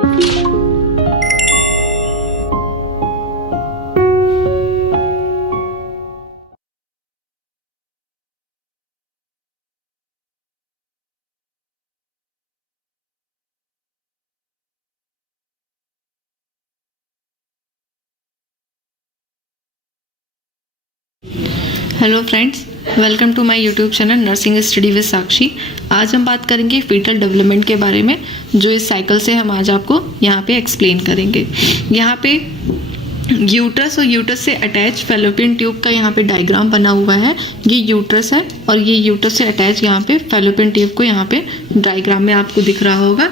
Hello friends, welcome to my YouTube channel nursing study with Sakshi. आज हम बात करेंगे फीटल डेवलपमेंट के बारे में, जो इस साइकिल से हम आज आपको यहाँ पे एक्सप्लेन करेंगे। यहाँ पे यूट्रस और यूट्रस से अटैच फैलोपियन ट्यूब का यहाँ पे डायग्राम बना हुआ है। ये यूट्रस है और ये यूट्रस से अटैच यहाँ पे फैलोपियन ट्यूब को यहाँ पे डायग्राम में आपको दिख रहा होगा।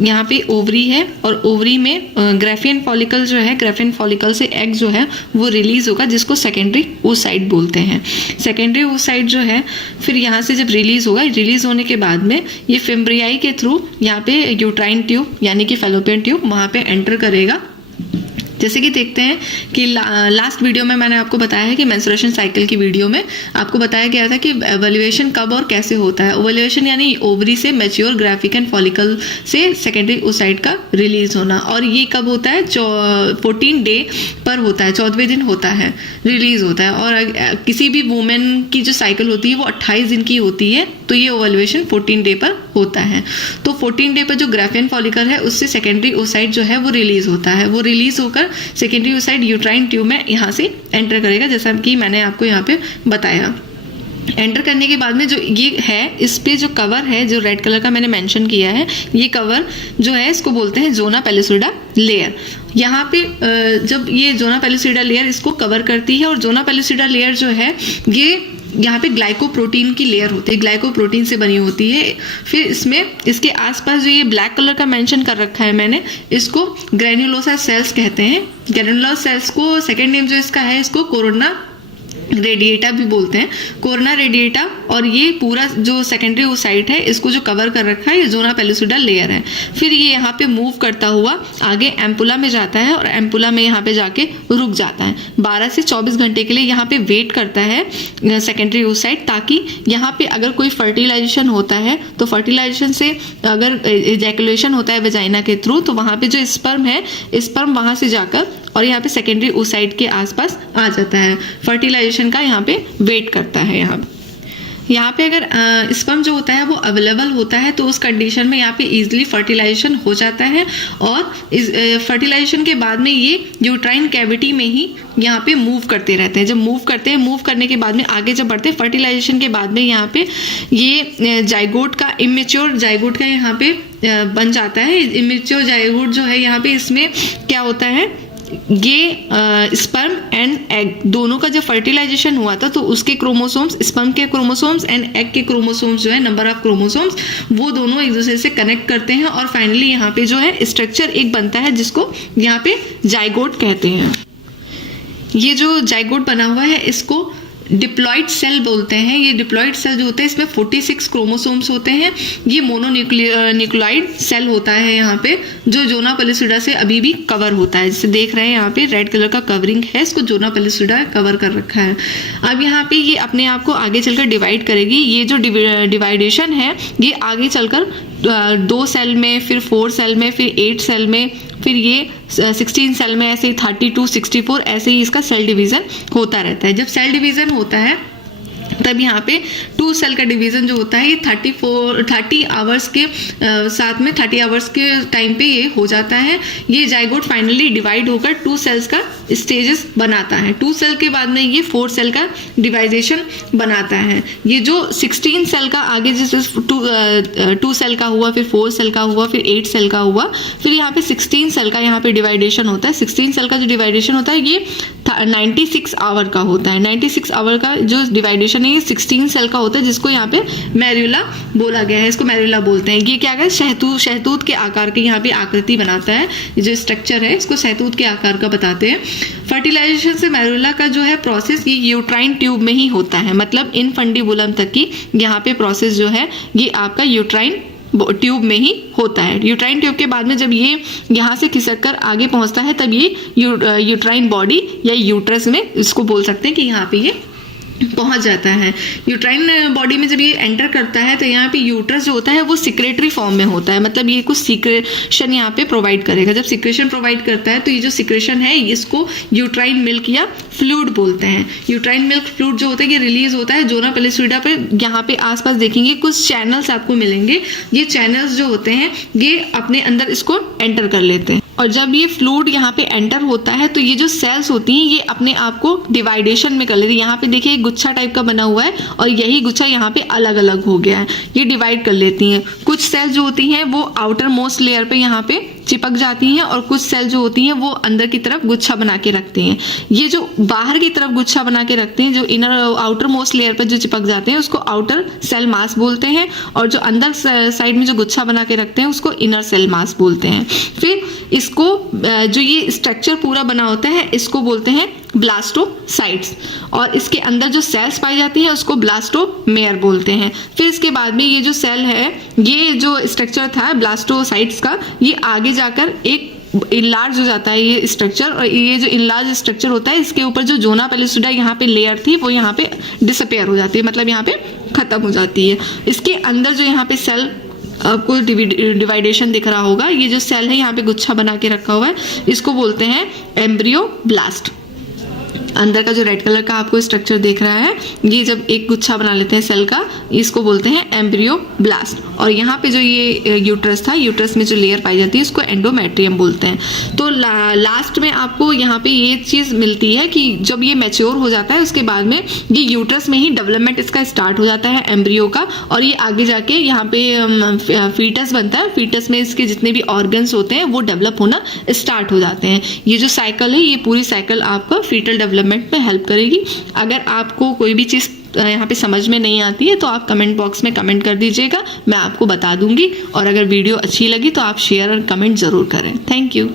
यहाँ पे ओवरी है और ओवरी में ग्राफियन फॉलिकल जो है, ग्राफियन फॉलिकल से एग जो है वो रिलीज होगा, जिसको सेकेंडरी oocyte बोलते हैं। सेकेंडरी oocyte जो है फिर यहाँ से जब रिलीज होगा, रिलीज होने के बाद में ये फिम्ब्रियाई के थ्रू यहाँ पे यूट्राइन ट्यूब यानी कि फैलोपियन ट्यूब वहाँ पे एंटर करेगा। जैसे कि देखते हैं कि लास्ट वीडियो में मैंने आपको बताया है कि मेंस्ट्रुएशन साइकिल की वीडियो में आपको बताया गया था कि ओवल्यूएशन कब और कैसे होता है। ओवल्यूएशन यानी ओवरी से मैच्योर ग्राफिकन फॉलिकल से सेकेंडरी oocyte का रिलीज होना, और ये कब होता है? 14 डे पर होता है, 14वें दिन होता है, रिलीज होता है। और किसी भी वुमेन की जो साइकिल होती है वो 28 दिन की होती है, तो ये ओवल्यूएशन 14 डे पर होता है। तो 14 डे पर जो ग्राफियन फॉलिकल है उससे सेकेंडरी oocyte जो है वो रिलीज होता है। वो रिलीज होकर सेकेंडरी oocyte यूट्राइन ट्यूब में यहाँ से एंटर करेगा, जैसा कि मैंने आपको यहाँ पे बताया। एंटर करने के बाद में जो ये है, इस पे जो कवर है जो रेड कलर का मैंने मेंशन किया है, ये कवर जो है इसको बोलते हैं जोना पेलिसुडा लेयर। यहाँ पे जब ये जोना पेलिसुडा लेयर इसको कवर करती है, और जोना पेलिसुडा लेयर जो है ये यहाँ पे ग्लाइकोप्रोटीन की लेयर होती है, ग्लाइकोप्रोटीन से बनी होती है। फिर इसमें इसके आसपास जो ये ब्लैक कलर का मेंशन कर रखा है मैंने, इसको ग्रेन्युलोसा सेल्स कहते हैं। ग्रेन्युलोसा सेल्स को सेकेंड नेम जो इसका है, इसको कोरोना रेडिएटा भी बोलते हैं, कोरोना रेडिएटा। और ये पूरा जो सेकेंडरी oocyte है इसको जो कवर कर रखा है ये जोना पेलिसुडा लेयर है। फिर ये यहाँ पे मूव करता हुआ आगे एम्पुला में जाता है, और एम्पुला में यहाँ पे जाके रुक जाता है। 12 से 24 घंटे के लिए यहाँ पे वेट करता है सेकेंडरी oocyte, ताकि यहाँ पे अगर कोई फर्टिलाइजेशन होता है तो फर्टिलाइजेशन से अगर इजैकुलेशन होता है वेजाइना के थ्रू, तो वहाँ पे जो स्पर्म है, स्पर्म वहाँ से जाकर और यहाँ पे सेकेंडरी oocyte के आसपास आ जाता है, फर्टिलाइजेशन का यहाँ पे वेट करता है। यहाँ पे अगर स्पर्म जो होता है वो अवेलेबल होता है तो उस कंडीशन में यहाँ पे इजीली फर्टिलाइजेशन हो जाता है, और इस फर्टिलाइजेशन के बाद में ये यूट्राइन कैविटी में ही यहाँ पे मूव करते रहते हैं। जब मूव करते हैं, मूव करने के बाद में आगे जब बढ़ते हैं, फर्टिलाइजेशन के बाद में यहाँ पे ये जाइगोट का, इमेच्योर जाइगोट का यहाँ पे बन जाता है। इमेच्योर जाइगोट जो है यहाँ पे, इसमें क्या होता है, ये स्पर्म एंड एग दोनों का जब फर्टिलाइजेशन हुआ था तो उसके क्रोमोसोम्स, स्पर्म के क्रोमोसोम्स एंड एग के क्रोमोसोम्स जो है, नंबर ऑफ क्रोमोसोम्स, वो दोनों एक दूसरे से कनेक्ट करते हैं, और फाइनली यहाँ पे जो है स्ट्रक्चर एक बनता है जिसको यहाँ पे जाइगोट कहते हैं। ये जो जाइगोट बना हुआ है इसको डिप्लॉइड सेल बोलते हैं। ये डिप्लॉइड सेल जो होते हैं इसमें 46 क्रोमोसोम्स होते हैं। ये मोनोन्यूक्लियोइड सेल होता है यहाँ पे, जो जोना पेलिसुडा से अभी भी कवर होता है। जैसे देख रहे हैं यहाँ पे रेड कलर का कवरिंग है, इसको जोना पेलिसुडा कवर कर रखा है। अब यहाँ पे ये अपने आप को आगे चलकर डिवाइड करेगी। ये जो डिवाइडेशन है ये आगे चलकर 2 सेल में, फिर 4 सेल में, फिर 8 सेल में, फिर ये 16 सेल में, ऐसे ही 32, 64 ऐसे ही इसका सेल डिवीजन होता रहता है। जब सेल डिवीजन होता है तब यहाँ पे 2 सेल का डिवीजन जो होता है ये 30 आवर्स के साथ में 30 आवर्स के टाइम पे ये हो जाता है। ये जाइगोट फाइनली डिवाइड होकर 2 सेल्स का स्टेजेस बनाता है। 2 सेल के बाद में ये 4 सेल का डिवाइजेशन बनाता है। ये जो 16 सेल का आगे जैसे 2 सेल का हुआ, फिर 4 सेल का हुआ, फिर 8 सेल का हुआ, फिर यहाँ पे 16 सेल का यहाँ पे डिवाइडेशन होता है। 16 सेल का जो डिवाइडेशन होता है ये 96 आवर का होता है। 96 आवर का जो डिवाइडेशन है ये 16 सेल का होता है, जिसको यहाँ पे मैरुला बोला गया है। इसको मैरुला बोलते हैं। ये क्या है, शहतूत के आकार की यहाँ पे आकृति बनाता है। ये जो स्ट्रक्चर है इसको शहतूत के आकार का बताते हैं। फर्टिलाइजेशन से मैरुला का जो है प्रोसेस ये यूट्राइन ट्यूब में ही होता है, मतलब इनफंडिबुलम तक की यहाँ पे प्रोसेस जो है ये आपका यूट्राइन ट्यूब में ही होता है। यूट्राइन ट्यूब के बाद में जब ये यहाँ से खिसक कर आगे पहुंचता है तब ये यूट्राइन बॉडी या यूट्रस में, इसको बोल सकते हैं कि यहाँ पे ये पहुंच जाता है। यूट्राइन बॉडी में जब ये एंटर करता है तो यहाँ पे यूट्रस जो होता है वो सिक्रेटरी फॉर्म में होता है, मतलब ये कुछ सिक्रेशन यहाँ पे प्रोवाइड करेगा। जब सिक्रेशन प्रोवाइड करता है तो ये जो सिक्रेशन है इसको यूट्राइन मिल्क या फ्लूइड बोलते हैं। यूट्राइन मिल्क फ्लूइड जो होता है ये रिलीज होता है जोना पेलिसोइडा पे। यहाँ पे आसपास देखेंगे कुछ चैनल्स आपको मिलेंगे, ये चैनल्स जो होते हैं ये अपने अंदर इसको एंटर कर लेते हैं। और जब ये फ्लूइड यहाँ पे एंटर होता है तो ये जो सेल्स होती हैं ये अपने आप को डिवाइडेशन में कर लेती है। यहाँ पे देखिए गुच्छा टाइप का बना हुआ है और यही गुच्छा यहाँ पे अलग अलग हो गया है, ये डिवाइड कर लेती हैं। कुछ सेल जो होती हैं वो आउटर मोस्ट लेयर पे यहाँ पे चिपक जाती हैं और कुछ सेल जो होती हैं वो अंदर की तरफ गुच्छा बना के रखती हैं। ये जो बाहर की तरफ गुच्छा बना के रखते हैं, जो इनर आउटर मोस्ट लेयर पर जो चिपक जाते हैं उसको आउटर सेल मास बोलते हैं, और जो अंदर साइड में जो गुच्छा बना के रखते हैं उसको इनर सेल मास बोलते हैं। फिर इसको जो ये स्ट्रक्चर पूरा बना होता है इसको बोलते हैं ब्लास्टोसाइट्स, और इसके अंदर जो सेल्स पाई जाती है उसको ब्लास्टोमेयर बोलते हैं। फिर इसके बाद में ये जो सेल है, ये जो स्ट्रक्चर था ब्लास्टोसाइट्स का, ये आगे जाकर एक इनलार्ज हो जाता है ये स्ट्रक्चर, और ये जो इनलार्ज स्ट्रक्चर होता है इसके ऊपर जो जोना पेलिसोइडा यहाँ पे लेयर थी वो यहाँ पे डिसअपेयर हो जाती है, मतलब यहाँ पे खत्म हो जाती है। इसके अंदर जो यहाँ पे सेल आपको डिवाइडेशन दिख रहा होगा, ये जो सेल है यहाँ पे गुच्छा बना के रखा हुआ है इसको बोलते हैं एम्ब्रियोब्लास्ट। अंदर का जो रेड कलर का आपको स्ट्रक्चर देख रहा है, ये जब एक गुच्छा बना लेते हैं सेल का, इसको बोलते हैं एम्ब्रियोब्लास्ट। और यहाँ पे जो ये यूट्रस था, यूट्रस में जो लेयर पाई जाती है उसको एंडोमेट्रियम बोलते हैं। तो लास्ट में आपको यहाँ पे ये चीज़ मिलती है कि जब ये मैच्योर हो जाता है उसके बाद में ये यूट्रस में ही डेवलपमेंट इसका स्टार्ट हो जाता है एम्ब्रियो का, और ये आगे जाके यहाँ पे फीटस बनता है। फीटस में इसके जितने भी ऑर्गन्स होते हैं वो डेवलप होना स्टार्ट हो जाते हैं। ये जो साइकिल है, ये पूरी साइकिल आपका फीटल डेवलपमेंट में हेल्प करेगी। अगर आपको कोई भी चीज़ यहाँ पे समझ में नहीं आती है तो आप कमेंट बॉक्स में कमेंट कर दीजिएगा, मैं आपको बता दूंगी। और अगर वीडियो अच्छी लगी तो आप शेयर और कमेंट ज़रूर करें। Thank you.